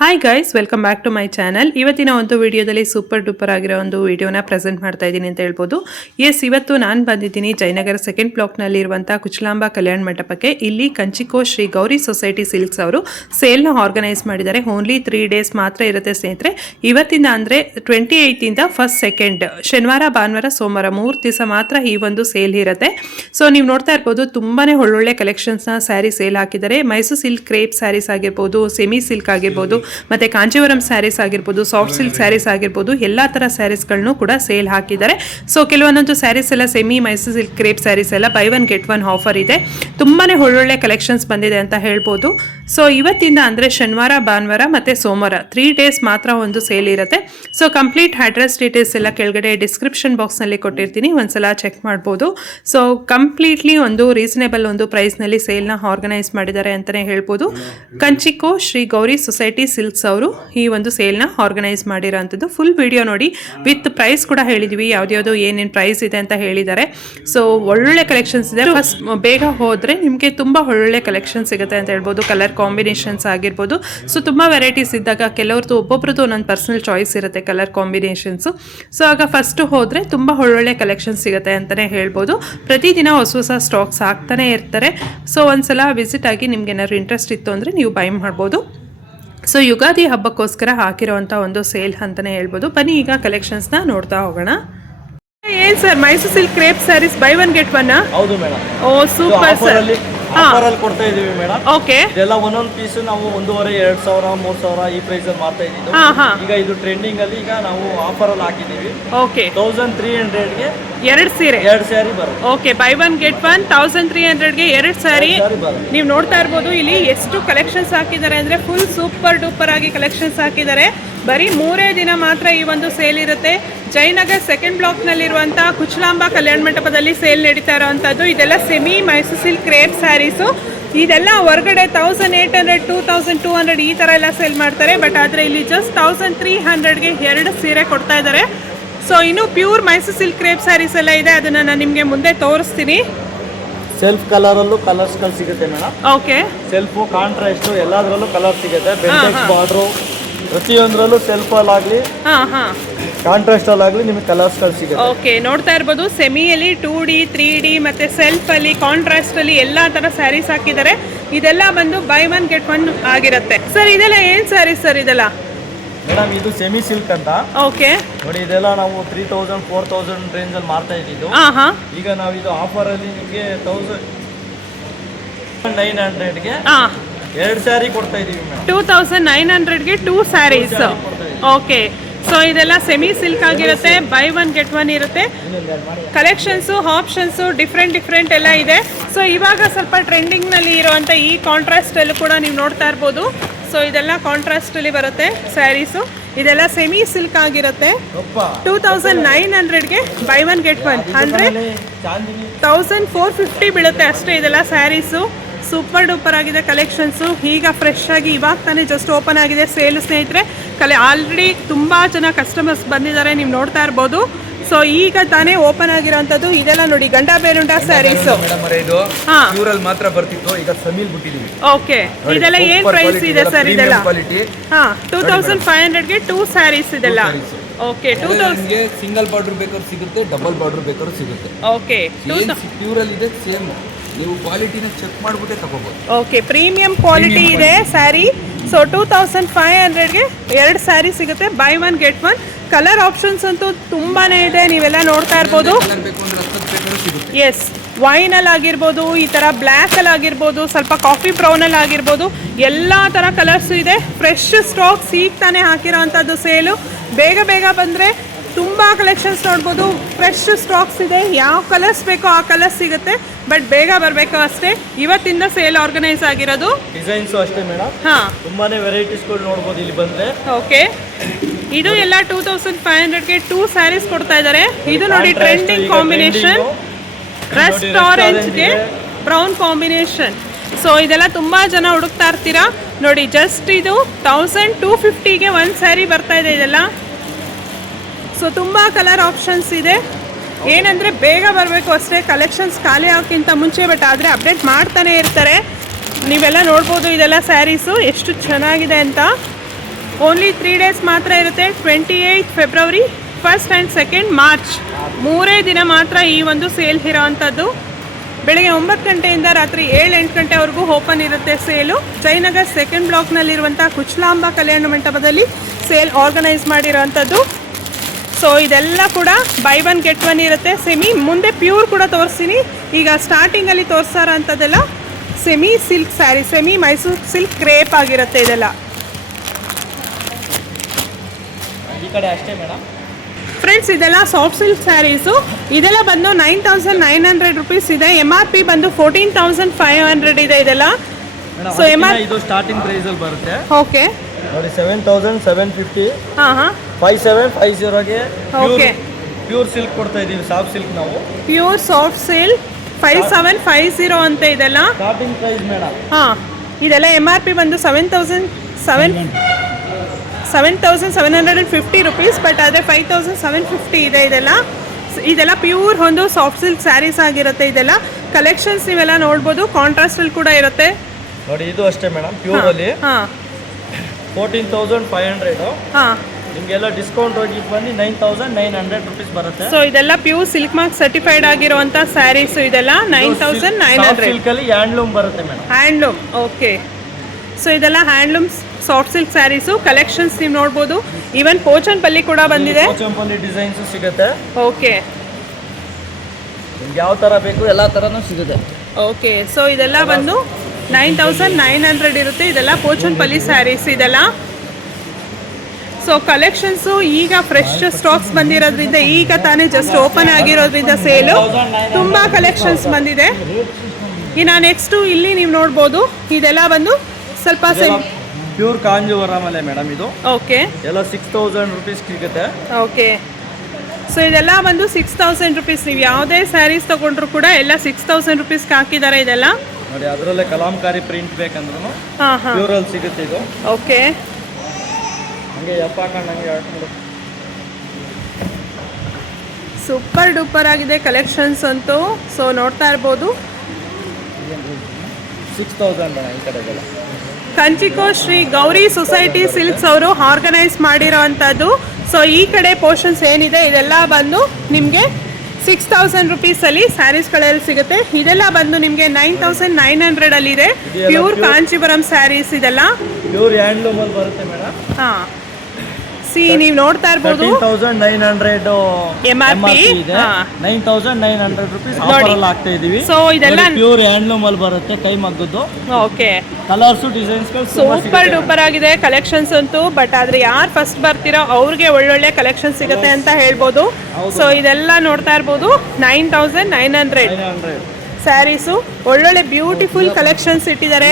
Hi guys, welcome back to my channel. ಇವತ್ತಿನ ಒಂದು ವಿಡಿಯೋದಲ್ಲಿ ಸೂಪರ್ ಡೂಪರ್ ಆಗಿರೋ ಒಂದು ವಿಡಿಯೋನ ಪ್ರೆಸೆಂಟ್ ಮಾಡ್ತಾ ಇದ್ದೀನಿ ಅಂತ ಹೇಳ್ಬೋದು. ಇವತ್ತು ನಾನು ಬಂದಿದ್ದೀನಿ ಜಯನಗರ ಸೆಕೆಂಡ್ ಬ್ಲಾಕ್ನಲ್ಲಿ ಇರುವಂಥ ಕುಚಲಾಂಬ ಕಲ್ಯಾಣ ಮಂಟಪಕ್ಕೆ. ಇಲ್ಲಿ ಕಂಚಿಕೋ ಶ್ರೀ ಗೌರಿ ಸೊಸೈಟಿ ಸಿಲ್ಕ್ಸ್ ಅವರು ಸೇಲ್ನ ಆರ್ಗನೈಸ್ ಮಾಡಿದ್ದಾರೆ. ಓನ್ಲಿ 3 days ಮಾತ್ರ ಇರುತ್ತೆ ಸ್ನೇಹಿತರೆ. ಇವತ್ತಿಂದ ಅಂದರೆ 28th 1st 2nd ಶನಿವಾರ, ಭಾನುವಾರ, ಸೋಮವಾರ 3 ದಿವಸ ಮಾತ್ರ ಈ ಒಂದು ಸೇಲ್ ಇರುತ್ತೆ. ಸೊ ನೀವು ನೋಡ್ತಾ ಇರ್ಬೋದು, ತುಂಬಾ ಒಳ್ಳೊಳ್ಳೆ ಕಲೆಕ್ಷನ್ಸ್ನ ಸ್ಯಾರಿ ಸೇಲ್ ಹಾಕಿದ್ದಾರೆ. ಮೈಸೂರು ಸಿಲ್ಕ್ ಕ್ರೇಪ್ ಸ್ಯಾರೀಸ್ ಆಗಿರ್ಬೋದು, ಸೆಮಿ ಸಿಲ್ಕ್ ಆಗಿರ್ಬೋದು, ಮತ್ತೆ ಕಾಂಚೀವರಂ ಸ್ಯಾರೀಸ್ ಆಗಿರ್ಬೋದು, ಸಾಫ್ಟ್ ಸಿಲ್ಕ್ ಸ್ಯಾರೀಸ್ ಆಗಿರ್ಬೋದು, ಎಲ್ಲ ತರ ಸ್ಯಾರೀಸ್ಗಳನ್ನು ಕೂಡ ಸೇಲ್ ಹಾಕಿದ್ದಾರೆ. ಸೊ ಕೆಲವೊಂದೊಂದು ಸ್ಯಾರೀಸ್ ಎಲ್ಲ semi Mysuru silk crepe sarees ಎಲ್ಲ ಬೈ 1 get 1 ಆಫರ್ ಇದೆ. ತುಂಬಾನೇ ಒಳ್ಳೊಳ್ಳೆ ಕಲೆಕ್ಷನ್ಸ್ ಬಂದಿದೆ ಅಂತ ಹೇಳ್ಬೋದು. ಸೊ ಇವತ್ತಿಂದ ಅಂದರೆ ಶನಿವಾರ, ಭಾನುವಾರ ಮತ್ತು ಸೋಮವಾರ 3 days ಮಾತ್ರ ಒಂದು ಸೇಲ್ ಇರುತ್ತೆ. ಸೊ ಕಂಪ್ಲೀಟ್ ಅಡ್ರೆಸ್ ಡೀಟೇಲ್ಸ್ ಎಲ್ಲ ಕೆಳಗಡೆ ಡಿಸ್ಕ್ರಿಪ್ಷನ್ ಬಾಕ್ಸ್ನಲ್ಲಿ ಕೊಟ್ಟಿರ್ತೀನಿ, ಒಂದ್ಸಲ ಚೆಕ್ ಮಾಡ್ಬೋದು. ಸೊ ಕಂಪ್ಲೀಟ್ಲಿ ಒಂದು ರೀಸನೇಬಲ್ ಒಂದು ಪ್ರೈಸ್ನಲ್ಲಿ ಸೇಲ್ನ ಆರ್ಗನೈಸ್ ಮಾಡಿದ್ದಾರೆ ಅಂತಲೇ ಹೇಳ್ಬೋದು. ಕಂಚಿಕೋ ಶ್ರೀ ಗೌರಿ ಸೊಸೈಟಿ ಸಿಲ್ಕ್ಸ್ ಅವರು ಈ ಒಂದು ಸೇಲ್ನ ಆರ್ಗನೈಸ್ ಮಾಡಿರೋಂಥದ್ದು. ಫುಲ್ ವಿಡಿಯೋ ನೋಡಿ, ವಿತ್ ಪ್ರೈಸ್ ಕೂಡ ಹೇಳಿದ್ವಿ, ಯಾವ್ದ್ಯಾವುದು ಏನೇನು ಪ್ರೈಸ್ ಇದೆ ಅಂತ ಹೇಳಿದ್ದಾರೆ. ಸೊ ಒಳ್ಳೊಳ್ಳೆ ಕಲೆಕ್ಷನ್ಸ್ ಇದೆ. ಫಸ್ಟ್ ಬೇಗ ಹೋದರೆ ನಿಮಗೆ ತುಂಬ ಒಳ್ಳೊಳ್ಳೆ ಕಲೆಕ್ಷನ್ ಸಿಗುತ್ತೆ ಅಂತ ಹೇಳ್ಬೋದು. ಕಲರ್ ಕಾಂಬಿನೇಷನ್ಸ್ ಆಗಿರ್ಬೋದು. ಸೊ ತುಂಬ ವೆರೈಟೀಸ್ ಇದ್ದಾಗ ಕೆಲವ್ರದ್ದು ಒಬ್ಬೊಬ್ರದ್ದು ನನ್ನ ಪರ್ಸನಲ್ ಚಾಯ್ಸ್ ಇರುತ್ತೆ ಕಲರ್ ಕಾಂಬಿನೇಷನ್ಸು. ಸೊ ಆಗ ಫಸ್ಟ್ ಹೋದರೆ ತುಂಬ ಒಳ್ಳೊಳ್ಳೆ ಕಲೆಕ್ಷನ್ ಸಿಗುತ್ತೆ ಅಂತಲೇ ಹೇಳ್ಬೋದು. ಪ್ರತಿದಿನ ಹೊಸ ಹೊಸ ಸ್ಟಾಕ್ಸ್ ಆಗ್ತಾನೆ ಇರ್ತಾರೆ. ಸೊ ಒಂದ್ಸಲ ವಿಸಿಟ್ ಆಗಿ ನಿಮ್ಗೆ ಏನಾದ್ರು ಇಂಟ್ರೆಸ್ಟ್ ಇತ್ತು ಅಂದರೆ ನೀವು ಬೈ ಮಾಡ್ಬೋದು. ಸೊ ಯುಗಾದಿ ಹಬ್ಬಕ್ಕೋಸ್ಕರ ಹಾಕಿರೋವಂಥ ಒಂದು ಸೇಲ್ ಅಂತಲೇ ಹೇಳ್ಬೋದು. ಬನ್ನಿ ಈಗ ಕಲೆಕ್ಷನ್ಸ್ನ ನೋಡ್ತಾ ಹೋಗೋಣ. ಏನ್ sir, Mysore silk crepe sarees buy 1 get 1? ಹೌದು madam. Oh super sir. Offer ಅಲ್ಲಿ ಕೊಡ್ತಾ ಇದೀವಿ ಮೇಡಮ್. ಓಕೆ. ಇದೆಲ್ಲ ಒಂದೊಂದು ಪೀಸ್ ನಾವು 1,500, 2,000, 3,000 ಈ ಪ್ರೈಸ್ ಅಲ್ಲಿ ಮಾರ್ತಾ ಇದ್ದೀವಿ. ಈಗ ಇದು ಟ್ರೆಂಡಿಂಗ್ ಅಲ್ಲಿ ಈಗ ನಾವು ಆಫರ್ ಅಲ್ಲಿ ಹಾಕಿದೀವಿ. ಓಕೆ. 1,300 ಗೆ 2 ಸೀರೆ. 2 ಸ್ಯಾರಿ ಬರುತ್ತೆ. ಓಕೆ, ಬೈ 1 get 1 1,300 ಗೆ 2 ಸ್ಯಾರಿ. ನೀವು ನೋಡ್ತಾ ಇರ್ಬೋದು ಇಲ್ಲಿ ಎಷ್ಟು ಕಲೆಕ್ಷನ್ಸ್ ಹಾಕಿದ್ದಾರೆ ಅಂದ್ರೆ ಫುಲ್ ಸೂಪರ್ ಡೂಪರ್ ಆಗಿ ಕಲೆಕ್ಷನ್ಸ್ ಹಾಕಿದ್ದಾರೆ. ಬರೀ 3 ದಿನ ಮಾತ್ರ ಈ ಒಂದು ಸೇಲ್ ಇರುತ್ತೆ. ಜಯನಗರ್ ಸೆಕೆಂಡ್ ಬ್ಲಾಕ್ನಲ್ಲಿರುವಂಥ ಕುಚಲಾಂಬ ಕಲ್ಯಾಣ ಮಂಟಪದಲ್ಲಿ ಸೇಲ್ ನಡೀತಾ ಇರೋವಂಥದ್ದು. ಇದೆಲ್ಲ semi Mysuru silk crepe sarees. ಇದೆಲ್ಲ ಹೊರಗಡೆ 1,800, 2,200 ಈ ಥರ ಎಲ್ಲ ಸೇಲ್ ಮಾಡ್ತಾರೆ. ಬಟ್ ಆದರೆ ಇಲ್ಲಿ ಜಸ್ಟ್ 1,300ಗೆ 2 ಸೀರೆ ಕೊಡ್ತಾ ಇದ್ದಾರೆ. ಸೊ ಇನ್ನು pure Mysore silk crepe sarees ಎಲ್ಲ ಇದೆ, ಅದನ್ನು ನಾನು ನಿಮಗೆ ಮುಂದೆ ತೋರಿಸ್ತೀನಿ. ಸೆಲ್ಫ್ ಕಲರ್ ಅಲ್ಲೂ ಕಲರ್ಸ್ ಸಿಗುತ್ತೆ ಮೇಡಮ್. ಓಕೆ. ಸೆಲ್ಫ್ ಕಾಂಟ್ರಾಸ್ಟ್ ಎಲ್ಲದರಲ್ಲೂ ಕಲರ್ ಸಿಗುತ್ತೆ. ಬೆಂಟೆಕ್ಸ್ ಬಾರ್ಡ್ರು ಪ್ರತಿಯೊಂದರಲ್ಲೂ ಸೆಲ್ಫ್ ಅಲ್ಲಾಗ್ಲಿ ಕಾಂಟ್ರಾಸ್ಟ್ ಅಲ್ಲಾಗ್ಲಿ ನಿಮಗೆ ಕಲರ್ಸ್ ಸಿಗುತ್ತೆ. ಓಕೆ, ನೋಡ್ತಾ ಇರ್ಬೋದು ಸೆಮಿಯಲ್ಲಿ 2D, 3D ಮತ್ತೆ ಸೆಲ್ಫ್ ಅಲ್ಲಿ, ಕಾಂಟ್ರಾಸ್ಟ್ ಅಲ್ಲಿ ಎಲ್ಲಾ ತರ ಸ್ಯಾರೀಸ್ ಹಾಕಿದ್ದಾರೆ. ಇದೆಲ್ಲ ಬಂದು ಬೈ 1 get 1 ಆಗಿರುತ್ತೆ. ಸರ್ ಇದೆಲ್ಲ ಏನ್ ಸ್ಯಾರೀಸ್ ಸರ್ ಇದೆಲ್ಲ? ಮೇಡಮ್ ಇದು ಸೆಮಿ ಸಿಲ್ಕ್ ಅಂತ. ಓಕೆ. ನೋಡಿ ಇದೆಲ್ಲ ನಾವು 3,000, 4,000 ರೇಂಜ್ ಅಲ್ಲಿ ಮಾರ್ತಾ ಇದ್ದಿದ್ದು. ಈಗ ನಾವು ಇದು ಆಫರ್ ಅಲ್ಲಿ ನಿಮಗೆ 1,900ಗೆ 2 ಸ್ಯಾರಿ ಕೊಡ್ತಾ ಇದೀವಿ ಮೇಡಮ್. 2,900ಗೆ 2 ಸ್ಯಾರೀಸ್. ಓಕೆ. ಸೊ ಇದೆಲ್ಲ ಸೆಮಿ ಸಿಲ್ಕ್ ಆಗಿರುತ್ತೆ, ಬೈ 1 get 1 ಇರುತ್ತೆ. ಕಲೆಕ್ಷನ್ಸು, ಆಪ್ಷನ್ಸು ಡಿಫ್ರೆಂಟ್ ಎಲ್ಲ ಇದೆ. ಸೊ ಇವಾಗ ಸ್ವಲ್ಪ ಟ್ರೆಂಡಿಂಗ್ನಲ್ಲಿ ಇರುವಂಥ ಈ ಕಾಂಟ್ರಾಸ್ಟಲ್ಲೂ ಕೂಡ ನೀವು ನೋಡ್ತಾ ಇರ್ಬೋದು. ಸೊ ಇದೆಲ್ಲ ಕಾಂಟ್ರಾಸ್ಟಲ್ಲಿ ಬರುತ್ತೆ ಸ್ಯಾರೀಸು. ಇದೆಲ್ಲ ಸೆಮಿ ಸಿಲ್ಕ್ ಆಗಿರುತ್ತೆ. 2,900ಗೆ ಬೈ 1 get 1 ಅಂದರೆ 1,450 ಬೀಳುತ್ತೆ ಅಷ್ಟೇ. ಇದೆಲ್ಲ ಸ್ಯಾರೀಸು ಸೂಪರ್ ಡೂಪರ್ ಆಗಿದೆ ಕಲೆಕ್ಷನ್ಸು. ಈಗ ಫ್ರೆಶ್ ಆಗಿ ಇವಾಗ ತಾನೇ ಜಸ್ಟ್ ಓಪನ್ ಆಗಿದೆ ಸೇಲ್ ಸ್ನೇಹಿತರೆ. ಆಲ್ರೆಡಿ ತುಂಬ ಜನ ಕಸ್ಟಮರ್ಸ್ ಬಂದಿದ್ದಾರೆ, ನೀವು ನೋಡ್ತಾ ಇರ್ಬೋದು. ಸೊ ಈಗ ತಾನೇ ಓಪನ್ ಆಗಿರೋಂಥದ್ದು ಇದೆಲ್ಲ ನೋಡಿ, ಗಂಡ ಬೇರುಂಡ ಸ್ಯಾರೀಸ್. ಮಾತ್ರ ಬರ್ತಿತ್ತು, ಈಗ ಸಮೀಲ್ ಬಿಟ್ಟಿದೀವಿ. ಓಕೆ. ಇದೆಲ್ಲ ಏನ್ ಪ್ರೈಸ್ ಇದೆ ಸರ್ ಇದೆಲ್ಲ? 2,500ಗೆ 2 ಸ್ಯಾರೀಸ್ ಇದೆಲ್ಲ. ಓಕೆ. 2,000 ಸಿಂಗಲ್ ಬಾರ್ಡರ್ ಬೇಕಾದ್ರೂ ಸಿಗುತ್ತೆ, ಡಬಲ್ ಬಾರ್ಡರ್ ಬೇಕಾದ್ರೂ ಸಿಗುತ್ತೆ. ಓಕೆ. ಪ್ಯೂರಲ್ಲಿ ಇದೆ ಸೇಮ್. ನೀವು ಕ್ವಾಲಿಟಿನ ಚೆಕ್ ಮಾಡಿಬಿಟ್ಟೆ ತಗೋಬಹುದು. ಓಕೆ, ಪ್ರೀಮಿಯಂ ಕ್ವಾಲಿಟಿ ಇದೆ ಸ್ಯಾರಿ. ಸೊ 2,500ಗೆ 2 ಸ್ಯಾರಿ ಸಿಗುತ್ತೆ, ಬೈ 1 get 1. ಕಲರ್ ಆಪ್ಷನ್ಸ್ ಅಂತೂ ತುಂಬಾನೇ ಇದೆ, ನೀವೆಲ್ಲ ನೋಡ್ತಾ ಇರ್ಬೋದು. ಎಸ್, ವೈನಲ್ಲಿ ಆಗಿರ್ಬೋದು, ಈ ಥರ ಬ್ಲ್ಯಾಕಲ್ಲಿ ಆಗಿರ್ಬೋದು, ಸ್ವಲ್ಪ ಕಾಫಿ ಬ್ರೌನಲ್ಲಿ ಆಗಿರ್ಬೋದು, ಎಲ್ಲ ಥರ ಕಲರ್ಸು ಇದೆ. ಫ್ರೆಶ್ ಸ್ಟಾಕ್ಸ್ ಈಗ ತಾನೇ ಹಾಕಿರೋ ಅಂಥದ್ದು ಸೇಲು. ಬೇಗ ಬಂದರೆ ತುಂಬ ಕಲೆಕ್ಷನ್ಸ್ ನೋಡ್ಬೋದು. ಫ್ರೆಶ್ ಸ್ಟಾಕ್ಸ್ ಇದೆ, ಯಾವ ಕಲರ್ಸ್ ಬೇಕೋ ಆ ಕಲರ್ಸ್ ಸಿಗುತ್ತೆ. ಬಟ್ ಬೇಗ ಬರಬೇಕು ಅಷ್ಟೇ. ಇವತ್ತಿಂದ ಸೇಲ್ ಆರ್ಗನೈಸ್ ಆಗಿರೋದು. ಡಿಸೈನ್ಸ್ ಅಷ್ಟೇ ಮೇಡಮ್. ತುಂಬಾನೇ ವೆರೈಟೀಸ್ಗಳು ನೋಡ್ಬೋದು ಇಲ್ಲಿ ಬಂದ್ರೆ. ಓಕೆ. ಇದು ಎಲ್ಲ 2,500ಗೆ 2 ಸ್ಯಾರೀಸ್ ಕೊಡ್ತಾ ಇದ್ದಾರೆ. ಇದು ನೋಡಿ ಟ್ರೆಂಡಿಂಗ್ ಕಾಂಬಿನೇಷನ್, ರಸ್ಟ್ ಆರೆಂಜ್ಗೆ ಬ್ರೌನ್ ಕಾಂಬಿನೇಷನ್. ಸೊ ಇದೆಲ್ಲ ತುಂಬ ಜನ ಹುಡುಕ್ತಾ ಇರ್ತೀರಾ ನೋಡಿ. ಜಸ್ಟ್ ಇದು 1,250ಗೆ 1 ಸ್ಯಾರಿ ಬರ್ತಾ ಇದೆ ಇದೆಲ್ಲ. ಸೊ ತುಂಬ ಕಲರ್ ಆಪ್ಷನ್ಸ್ ಇದೆ. ಏನಂದರೆ ಬೇಗ ಬರಬೇಕು ಅಷ್ಟೇ, ಕಲೆಕ್ಷನ್ಸ್ ಖಾಲಿ ಆಗೋಕ್ಕಿಂತ ಮುಂಚೆ. ಬಟ್ ಆದರೆ ಅಪ್ಡೇಟ್ ಮಾಡ್ತಾನೆ ಇರ್ತಾರೆ. ನೀವೆಲ್ಲ ನೋಡ್ಬೋದು ಇದೆಲ್ಲ ಸ್ಯಾರೀಸು ಎಷ್ಟು ಚೆನ್ನಾಗಿದೆ ಅಂತ. ಓನ್ಲಿ 3 ಡೇಸ್ ಮಾತ್ರ ಇರುತ್ತೆ. 28 ಫೆಬ್ರವರಿ, 1 ಆ್ಯಂಡ್ 2 ಮಾರ್ಚ್ 3 ದಿನ ಮಾತ್ರ ಈ ಒಂದು ಸೇಲ್ ಇರೋವಂಥದ್ದು. ಬೆಳಗ್ಗೆ 9 ಗಂಟೆಯಿಂದ ರಾತ್ರಿ 7-8 ಗಂಟೆವರೆಗೂ ಓಪನ್ ಇರುತ್ತೆ ಸೇಲು. ಜಯನಗರ್ 2nd ಬ್ಲಾಕ್ನಲ್ಲಿರುವಂಥ ಕುಚಲಾಂಬ ಕಲ್ಯಾಣ ಮಂಟಪದಲ್ಲಿ ಸೇಲ್ ಆರ್ಗನೈಸ್ ಮಾಡಿರೋವಂಥದ್ದು. ಸೊ ಇದೆಲ್ಲ ಕೂಡ ಬೈ 1 get 1 ಇರುತ್ತೆ. ಸೆಮಿ ಮುಂದೆ ಪ್ಯೂರ್ ಕೂಡ ತೋರಿಸ್ತೀನಿ. ಈಗ ಸ್ಟಾರ್ಟಿಂಗಲ್ಲಿ ತೋರಿಸ್ತಾ ಇರೋಂಥದ್ದೆಲ್ಲ semi silk sari, semi Mysuru silk crepe ಆಗಿರುತ್ತೆ ಇದೆಲ್ಲ. ಈ ಕಡೆ ಅಷ್ಟೇ ಮೇಡಮ್. ಫ್ರೆಂಡ್ಸ್ ಇದೆಲ್ಲ ಸಾಫ್ಟ್ ಸಿಲ್ಕ್ ಸ್ಯಾರೀಸು. ಇದೆಲ್ಲ ಬಂದು 9,900 ರುಪೀಸ್ ಇದೆ. MRP ಬಂದು 14,500 ಇದೆ ಇದೆಲ್ಲ. ಸೊ ಇದು ಸ್ಟಾರ್ಟಿಂಗ್ ಪ್ರೈಸ್ ಅಲ್ಲಿ ಬರುತ್ತೆ. ಓಕೆ ನೋಡಿ 7,750, ಹಾಂ 5,750ಗೆ ಓಕೆ ಪ್ಯೂರ್ ಸಿಲ್ಕ್ ಕೊಡ್ತಾ ಇದೀವಿ. ಸಾಫ್ಟ್ ಸಿಲ್ಕ್ ನಾವು ಪ್ಯೂರ್ ಸಾಫ್ಟ್ ಸಿಲ್ಕ್ 5,750 ಅಂತ ಇದೆಲ್ಲ ಸ್ಟಾರ್ಟಿಂಗ್ ಪ್ರೈಸ್ ಮೇಡಮ್. ಹಾಂ ಇದೆಲ್ಲ MRP ಬಂದು 7,750 ರುಪೀಸ್, ಬಟ್ ಆದರೆ 5,750 ಇದೆ ಇದೆಲ್ಲ. ಇದೆಲ್ಲ ಪ್ಯೂರ್ ಒಂದು ಸಾಫ್ಟ್ ಸಿಲ್ಕ್ ಸ್ಯಾರೀಸ್ ಆಗಿರುತ್ತೆ. ಇದೆಲ್ಲ ಕಲೆಕ್ಷನ್ಸ್ ನೀವೆಲ್ಲ ನೋಡ್ಬೋದು. ಕಾಂಟ್ರಾಸ್ಟಲ್ಲಿ ಕೂಡ ಇರುತ್ತೆ ನೋಡಿ. ಇದು ಅಷ್ಟೇ ಮೇಡಮ್, ಪ್ಯೂರ್ ಅಲ್ಲಿ ಹಾಂ 14,500. ಹಾಂ ನಿಮಗೆಲ್ಲ ಡಿಸ್ಕೌಂಟ್ ಹೋಗಿ ಬಂದು 9,900 ರುಪೀಸ್ ಬರುತ್ತೆ. ಸೊ ಇದೆಲ್ಲ ಪ್ಯೂರ್ ಸಿಲ್ಕ್ ಮಾರ್ಕ್ ಸರ್ಟಿಫೈಡ್ ಆಗಿರುವಂಥ ಸ್ಯಾರೀಸ್. ಇದೆಲ್ಲ 9,900. ಸಿಲ್ಕ್ ಅಲ್ಲಿ ಹ್ಯಾಂಡ್ಲೂಮ್ ಬರುತ್ತೆ ಮೇಡಮ್. Handloom okay. ಸೊ ಇದೆಲ್ಲ handloom soft silk sarees. Collections ನೀವು ನೋಡ್ಬೋದು. ಈವನ್ ಪೋಚಂಪಲ್ಲಿ ಕೂಡ ಬಂದಿದೆ. ಪೋಚಂಪಲ್ಲಿ ಡಿಸೈನ್ಸ್ ಸಿಗುತ್ತೆ. ಓಕೆ ನಿಮ್ಗೆ ಯಾವ ಥರ ಬೇಕು ಎಲ್ಲ ಥರನೂ ಸಿಗುತ್ತೆ. ಓಕೆ ಸೊ ಇದೆಲ್ಲ ಬಂದು 9,900 ಇರುತ್ತೆ. ಇದೆಲ್ಲ ಪೋಚಂಪಲ್ಲಿ ಸ್ಯಾರೀಸ್ ಇದೆಲ್ಲ. ಸೊ ಕಲೆಕ್ಷನ್ಸು ಈಗ ಫ್ರೆಶ್ ಸ್ಟಾಕ್ಸ್ ಬಂದಿರೋದ್ರಿಂದ, ಈಗ ತಾನೇ ಜಸ್ಟ್ ಓಪನ್ ಆಗಿರೋದ್ರಿಂದ ಸೇಲು ತುಂಬ ಕಲೆಕ್ಷನ್ಸ್ ಬಂದಿದೆ. ಇನ್ನು ನೆಕ್ಸ್ಟು ಇಲ್ಲಿ ನೀವು ನೋಡ್ಬೋದು. ಇದೆಲ್ಲ ಬಂದು ಸ್ವಲ್ಪ ಪ್ಯೂರ್ ಕಾಂಜೀವರಂ ಅಲ್ಲೇ ಮೇಡಮ್ ಇದು. ಓಕೆ ಎಲ್ಲ 6,000 ರುಪೀಸ್ ಸಿಗುತ್ತೆ. ಓಕೆ ಸೊ ಇದೆಲ್ಲ ಬಂದು 6,000 ರುಪೀಸ್. ನೀವು ಯಾವುದೇ ಸ್ಯಾರೀಸ್ ತೊಗೊಂಡ್ರು ಕೂಡ ಎಲ್ಲ 6,000 ರುಪೀಸ್ಗೆ ಹಾಕಿದ್ದಾರೆ ಇದೆಲ್ಲ. ನೋಡಿ ಅದರಲ್ಲೇ ಕಲಾಂಕಾರಿ ಪ್ರಿಂಟ್ ಬೇಕಂದ್ರೂ ಹಾಂ ಹಾಂ ಪ್ಯೂರಲ್ಲಿ ಸಿಗುತ್ತೆ ಇದು. ಓಕೆ ಹಂಗೆ ಎಪ್ಪ ಹಾಕೊಂಡು ಹಂಗೆ ಹಾಕೊಂಡು ಸೂಪರ್ ಡೂಪರ್ ಆಗಿದೆ ಕಲೆಕ್ಷನ್ಸ್ ಅಂತೂ. ಸೊ ನೋಡ್ತಾ ಇರ್ಬೋದು. 6,000 ಈ ಕಡೆಗೆಲ್ಲ ಕಂಚಿಕೋ ಶ್ರೀ ಗೌರಿ ಸೊಸೈಟಿ ಸಿಲ್ಕ್ಸ್ ಅವರು ಆರ್ಗನೈಸ್ ಮಾಡಿರೋ ಅಂಥದ್ದು. ಸೊ ಈ ಕಡೆ ಪೋರ್ಷನ್ಸ್ ಏನಿದೆ ಇದೆಲ್ಲ ಬಂದು ನಿಮಗೆ 6,000 ರುಪೀಸಲ್ಲಿ ಸ್ಯಾರೀಸ್ಗಳಲ್ಲಿ ಸಿಗುತ್ತೆ. ಇದೆಲ್ಲ ಬಂದು ನಿಮಗೆ 9,900 ಅಲ್ಲಿದೆ. ಪ್ಯೂರ್ ಕಾಂಚೀಪುರಂ ಸ್ಯಾರೀಸ್ ಇದೆಲ್ಲ. ಪ್ಯೂರ್ ಹ್ಯಾಂಡ್ಲೂಮಲ್ಲಿ ಬರುತ್ತೆ ಮೇಡಮ್. ಹಾಂ ಸಿ ನೀವು ನೋಡ್ತಾ ಇರ್ಬೋದು. 13,900 MRP ಇದೆ. 9,900 ರುಪೀಸ್ ನೋಡಿ. ಆಫರ್ ಅಲ್ಲಿ ಹಾಕ್ತಾ ಇದೀವಿ. ಸೊ ಇದೆಲ್ಲ ಪ್ಯೂರ್ ಹ್ಯಾಂಡ್ಲೂಮ್ ಅಲ್ಲಿ ಬರುತ್ತೆ, ಕೈ ಮಗ್ಗದ್ದು. Okay colours designs super duper ಆಗಿದೆ ಕಲೆಕ್ಷನ್ಸ್ ಅಂತೂ. ಬಟ್ ಆದ್ರೆ ಯಾರು ಫಸ್ಟ್ ಬರ್ತೀರೋ ಅವ್ರಿಗೆ ಒಳ್ಳೊಳ್ಳೆ ಕಲೆಕ್ಷನ್ ಸಿಗುತ್ತೆ ಅಂತ ಹೇಳ್ಬೋದು. ಸೊ ಇದೆಲ್ಲ ನೋಡ್ತಾ ಇರ್ಬೋದು. 9,900 ಸ್ಯಾರೀಸು. ಒಳ್ಳೊಳ್ಳೆ ಬ್ಯೂಟಿಫುಲ್ ಕಲೆಕ್ಷನ್ಸ್ ಇಟ್ಟಿದ್ದಾರೆ.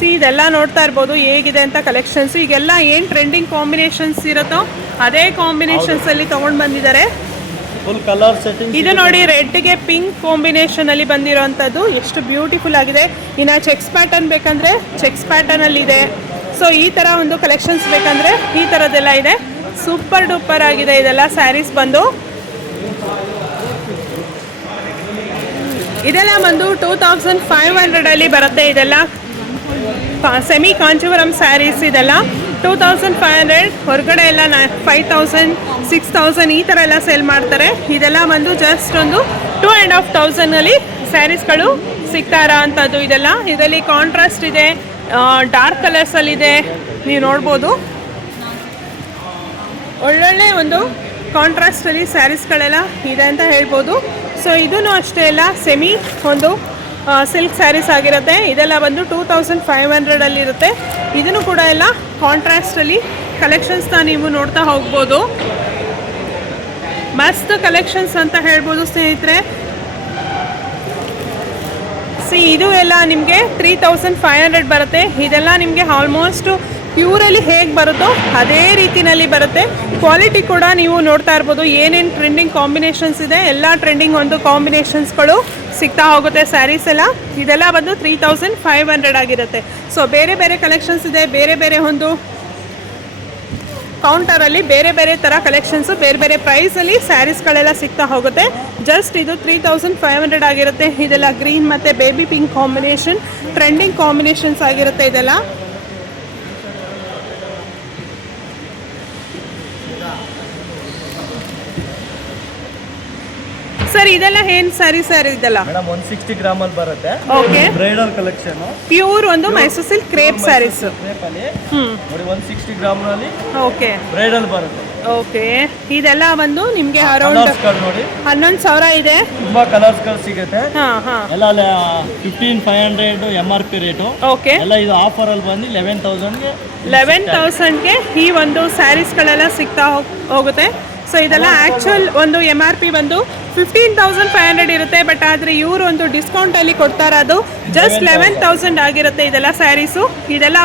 ಸಿ ಇದೆಲ್ಲ ನೋಡ್ತಾ ಇರ್ಬೋದು ಹೇಗಿದೆ ಅಂತ ಕಲೆಕ್ಷನ್ಸ್. ಈಗೆಲ್ಲ ಏನು ಟ್ರೆಂಡಿಂಗ್ ಕಾಂಬಿನೇಷನ್ಸ್ ಇರುತ್ತೋ ಅದೇ ಕಾಂಬಿನೇಷನ್ಸ್ ಅಲ್ಲಿ ತಗೊಂಡು ಬಂದಿದ್ದಾರೆ. ಫುಲ್ ಕಲರ್ ಸೆಟ್ಟಿಂಗ್ ಇದು ನೋಡಿ ರೆಡ್ಗೆ ಪಿಂಕ್ ಕಾಂಬಿನೇಷನ್ ಅಲ್ಲಿ ಬಂದಿರೋಂಥದ್ದು ಎಷ್ಟು ಬ್ಯೂಟಿಫುಲ್ ಆಗಿದೆ. ಇನ್ನು ಚೆಕ್ಸ್ ಪ್ಯಾಟರ್ನ್ ಬೇಕಂದ್ರೆ ಚೆಕ್ಸ್ ಪ್ಯಾಟರ್ನ್ ಅಲ್ಲಿ ಇದೆ. ಸೊ ಈ ಥರ ಒಂದು ಕಲೆಕ್ಷನ್ಸ್ ಬೇಕಂದ್ರೆ ಈ ಥರದ್ದೆಲ್ಲ ಇದೆ. ಸೂಪರ್ ಡೂಪರ್ ಆಗಿದೆ ಇದೆಲ್ಲ ಸ್ಯಾರೀಸ್ ಬಂದು. ಇದೆಲ್ಲ ಬಂದು 2,500 ಅಲ್ಲಿ ಬರುತ್ತೆ. ಇದೆಲ್ಲ ಸೆಮಿ ಕಾಂಚೀಪುರಂ ಸ್ಯಾರೀಸ್. ಇದೆಲ್ಲ 2,500. ಹೊರಗಡೆ ಎಲ್ಲ 5,000 6,000 ಈ ಥರ ಎಲ್ಲ ಸೇಲ್ ಮಾಡ್ತಾರೆ. ಇದೆಲ್ಲ ಬಂದು ಜಸ್ಟ್ ಒಂದು 2,500 ಸ್ಯಾರೀಸ್ಗಳು ಸಿಗ್ತಾ ಇರೋ ಅಂಥದ್ದು ಇದೆಲ್ಲ. ಇದರಲ್ಲಿ ಕಾಂಟ್ರಾಸ್ಟ್ ಇದೆ, ಡಾರ್ಕ್ ಕಲರ್ಸಲ್ಲಿದೆ, ನೀವು ನೋಡ್ಬೋದು. ಒಳ್ಳೊಳ್ಳೆ ಒಂದು ಕಾಂಟ್ರಾಸ್ಟಲ್ಲಿ ಸ್ಯಾರೀಸ್ಗಳೆಲ್ಲ ಇದೆ ಅಂತ ಹೇಳ್ಬೋದು. ಸೊ ಇದೂ ಅಷ್ಟೇ ಎಲ್ಲ ಸೆಮಿ ಒಂದು ಸಿಲ್ಕ್ ಸ್ಯಾರೀಸ್ ಆಗಿರುತ್ತೆ. ಇದೆಲ್ಲ ಬಂದು 2,500 ಅಲ್ಲಿರುತ್ತೆ. ಇದನ್ನು ಕೂಡ ಎಲ್ಲ ಕಾಂಟ್ರಾಸ್ಟಲ್ಲಿ ಕಲೆಕ್ಷನ್ಸ್ನ ನೀವು ನೋಡ್ತಾ ಹೋಗ್ಬೋದು. ಮಸ್ತ್ ಕಲೆಕ್ಷನ್ಸ್ ಅಂತ ಹೇಳ್ಬೋದು ಸ್ನೇಹಿತರೆ. ಸಿ ಇದು ಎಲ್ಲ ನಿಮಗೆ 3,500 ಬರುತ್ತೆ. ಇದೆಲ್ಲ ನಿಮಗೆ ಆಲ್ಮೋಸ್ಟ್ ಪ್ಯೂರಲ್ಲಿ ಹೇಗೆ ಬರುತ್ತೋ ಅದೇ ರೀತಿಯಲ್ಲಿ ಬರುತ್ತೆ. ಕ್ವಾಲಿಟಿ ಕೂಡ ನೀವು ನೋಡ್ತಾ ಇರ್ಬೋದು. ಏನೇನು ಟ್ರೆಂಡಿಂಗ್ ಕಾಂಬಿನೇಷನ್ಸ್ ಇದೆ ಎಲ್ಲ ಟ್ರೆಂಡಿಂಗ್ ಒಂದು ಕಾಂಬಿನೇಷನ್ಸ್ಗಳು ಸಿಗ್ತಾ ಹೋಗುತ್ತೆ ಸ್ಯಾರೀಸ್ ಎಲ್ಲ. ಇದೆಲ್ಲ ಬಂದು 3,500 ಆಗಿರುತ್ತೆ. ಸೊ ಬೇರೆ ಬೇರೆ ಕಲೆಕ್ಷನ್ಸ್ ಇದೆ. ಬೇರೆ ಬೇರೆ ಒಂದು ಕೌಂಟರಲ್ಲಿ ಬೇರೆ ಬೇರೆ ಥರ ಕಲೆಕ್ಷನ್ಸು ಬೇರೆ ಬೇರೆ ಪ್ರೈಸಲ್ಲಿ ಸ್ಯಾರೀಸ್ಗಳೆಲ್ಲ ಸಿಗ್ತಾ ಹೋಗುತ್ತೆ. ಜಸ್ಟ್ ಇದು 3,500 ಆಗಿರುತ್ತೆ. ಇದೆಲ್ಲ ಗ್ರೀನ್ ಮತ್ತು baby pink combination trending combinations ಆಗಿರುತ್ತೆ ಇದೆಲ್ಲ. ಸರ್ ಇದೆಲ್ಲ ಏನ್ ಸ್ಯಾರಿ ಸರ್ ಇದೆಲ್ಲ? ಮೇಡಮ್ 160 ಗ್ರಾಮಲ್ಲಿ ಬರುತ್ತೆ. ಓಕೆ, ಬ್ರೈಡಲ್ ಕಲೆಕ್ಷನ್, ಪ್ಯೂರ್ ಒಂದು ಮೈಸೂರು ಸಿಲ್ಕ್ ಕ್ರೇಪ್ ಸ್ಯಾರೀಸ್. ಕ್ರೇಪಲ್ಲಿ ನೋಡಿ 160 ಗ್ರಾಮ್ನಲ್ಲಿ ಓಕೆ ಬ್ರೈಡಲ್ ಬರುತ್ತೆ. ಓಕೆ, ಇದೆಲ್ಲ ಒಂದು ನಿಮ್ಗೆ ಅರೌಂಡ್ ಕಲರ್ಸ್ಗಳು ನೋಡಿ 11,000 ಇದೆ. ತುಂಬಾ ಕಲರ್ಸ್ಗಳು ಸಿಗುತ್ತೆ. ಹಾ ಹಾ ಎಲ್ಲ 15,500 MRP ರೇಟು. ಓಕೆ, ಎಲ್ಲ ಇದು ಆಫರ್ ಅಲ್ಲಿ ಬಂದು 11,000ಗೆ 11,000ಗೆ ಈ ಒಂದು ಸ್ಯಾರೀಸ್ಗಳೆಲ್ಲ ಸಿಗ್ತಾ ಹೋಗುತ್ತೆ. ಸೊ ಇದೆಲ್ಲ ಆ್ಯಕ್ಚುಲ್ ಒಂದು MRP ಬಂದು 15,500 ಇರುತ್ತೆ. ಬಟ್ ಆದರೆ ಇವರು ಒಂದು ಡಿಸ್ಕೌಂಟಲ್ಲಿ ಕೊಡ್ತಾ ಇರೋದು ಜಸ್ಟ್ 11,000 ಆಗಿರುತ್ತೆ ಇದೆಲ್ಲ ಸ್ಯಾರೀಸು. ಇದೆಲ್ಲ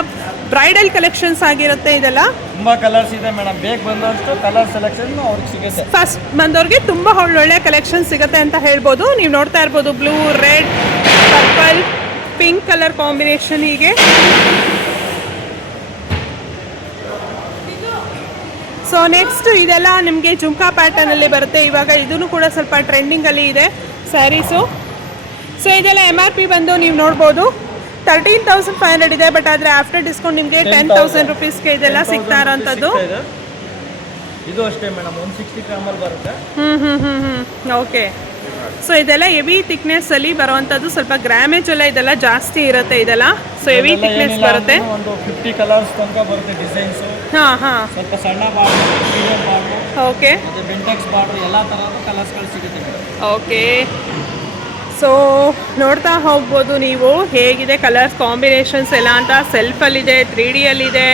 ಬ್ರೈಡಲ್ ಕಲೆಕ್ಷನ್ಸ್ ಆಗಿರುತ್ತೆ. ಇದೆಲ್ಲ ತುಂಬಾ ಕಲರ್ಸ್ ಇದೆ ಮೇಡಮ್. ಬೇಗ ಬಂದಷ್ಟು ಕಲರ್ ಸೆಲೆಕ್ಷನ್ ಅವ್ರಿಗೆ ಸಿಗುತ್ತೆ. ಫಸ್ಟ್ ಬಂದವ್ರಿಗೆ ತುಂಬ ಒಳ್ಳೊಳ್ಳೆ ಕಲೆಕ್ಷನ್ ಸಿಗುತ್ತೆ ಅಂತ ಹೇಳ್ಬೋದು. ನೀವು ನೋಡ್ತಾ ಇರ್ಬೋದು blue, red, purple, pink colour combination. ಹೀಗೆ ಸೊ ನೆಕ್ಸ್ಟ್ ಇದೆಲ್ಲ ನಿಮಗೆ ಜುಮ್ಕಾ ಪ್ಯಾಟರ್ನಲ್ಲಿ ಬರುತ್ತೆ. ಇವಾಗ ಇದೂ ಕೂಡ ಸ್ವಲ್ಪ ಟ್ರೆಂಡಿಂಗಲ್ಲಿ ಇದೆ ಸ್ಯಾರೀಸು. ಸೊ ಇದೆಲ್ಲ MRP ಬಂದು ನೀವು ನೋಡ್ಬೋದು 13,500 ಇದೆ. ಬಟ್ ಆದರೆ ಆಫ್ಟರ್ ಡಿಸ್ಕೌಂಟ್ ನಿಮಗೆ 10,000 ರುಪೀಸ್ಗೆ ಇದೆಲ್ಲ ಸಿಗ್ತಾ ಇರೋಂಥದ್ದು. ಇದು ಅಷ್ಟೇ ಮೇಡಮ್ 160 ಗ್ರಾಮಲ್ಲಿ ಬರುತ್ತೆ. ಓಕೆ, ಸೊ ಇದೆಲ್ಲ ಹೆವಿ ಥಿಕ್ನೆಸ್ ಅಲ್ಲಿ ಬರುವಂಥದ್ದು. ಸ್ವಲ್ಪ ಗ್ರಾಮೇಜ್ ಎಲ್ಲ ಇದೆಲ್ಲ ಜಾಸ್ತಿ ಇರುತ್ತೆ ಇದೆಲ್ಲ. ಸೊ ಹೆವಿ ಥಿಕ್ನೆಸ್ ಬರುತ್ತೆ. ಒಂದು 50 ಕಲರ್ಸ್ ತನಕ ಬರುತ್ತೆ ಡಿಸೈನ್ಸ್. ಹಾಂ ಹಾಂ, ಸ್ವಲ್ಪ ಸಣ್ಣ ಬಾರ್ಡರ್, ಮೀಡಿಯಂ ಬಾರ್ಡರ್, ಓಕೆ, ಮತ್ತೆ ಬೆಂಟೆಕ್ಸ್ ಬಾರ್ಡರ್ ಎಲ್ಲ ಥರದ ಕಲರ್ಸ್ಗಳು ಸಿಗುತ್ತೆ ಮೇಡಮ್. ಓಕೆ, ಸೊ ನೋಡ್ತಾ ಹೋಗ್ಬೋದು ನೀವು ಹೇಗಿದೆ ಕಲರ್ಸ್ ಕಾಂಬಿನೇಷನ್ಸ್ ಎಲ್ಲ ಅಂತ. ಸೆಲ್ಫಲ್ಲಿದೆ, 3Dಯಲ್ಲಿದೆ,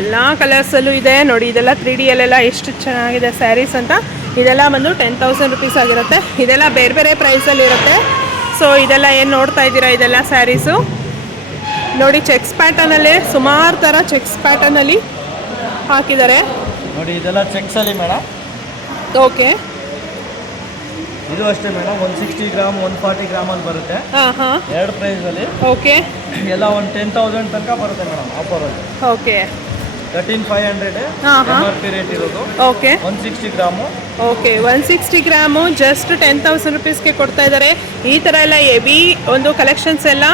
ಎಲ್ಲ ಕಲರ್ಸಲ್ಲೂ ಇದೆ ನೋಡಿ. ಇದೆಲ್ಲ 3Dಯಲ್ಲೆಲ್ಲ ಎಷ್ಟು ಚೆನ್ನಾಗಿದೆ ಸ್ಯಾರೀಸ್ ಅಂತ. ಇದೆಲ್ಲ ಬಂದು 10,000 ರುಪೀಸ್ ಆಗಿರುತ್ತೆ. ಇದೆಲ್ಲ ಬೇರೆ ಬೇರೆ ಪ್ರೈಸಲ್ಲಿ ಇರುತ್ತೆ. ಸೊ ಇದೆಲ್ಲ ಏನು ನೋಡ್ತಾ ಇದ್ದೀರಾ ಇದೆಲ್ಲ ಸ್ಯಾರೀಸು ನೋಡಿ. ಚೆಕ್ಸ್ ಪ್ಯಾಟರ್ನಲ್ಲೇ ಸುಮಾರು ಥರ ಚೆಕ್ಸ್ ಪ್ಯಾಟರ್ನಲ್ಲಿ ಹಾಕಿದ್ದಾರೆ ನೋಡಿ. ಇದೆಲ್ಲ ಚೆಕ್ಸಲ್ಲಿ ಮೇಡಮ್. ಓಕೆ, ಇದು ಅಷ್ಟೇ ಮೇಡಮ್ 160 ಗ್ರಾಮ್ 140 ಗ್ರಾಮಲ್ಲಿ ಬರುತ್ತೆ. ಹಾಂ ಹಾಂ, ಎರಡು ಪ್ರೈಸಲ್ಲಿ. ಓಕೆ, ಎಲ್ಲ ಒಂದು 10,000 ತನಕ ಬರುತ್ತೆ ಮೇಡಮ್ ಆಫರಲ್ಲಿ. ಓಕೆ, 13,500 MRP ರೇಟ್ ಇರೋದು. Okay, 160 gram. Okay, 160 gram just 10,000 ರುಪೀಸ್ಗೆ ಕೊಡ್ತಾ ಇದ್ದಾರೆ. ಈ ಥರ ಎಲ್ಲ ಹೆವಿ ಒಂದು ಕಲೆಕ್ಷನ್ಸ್ ಎಲ್ಲ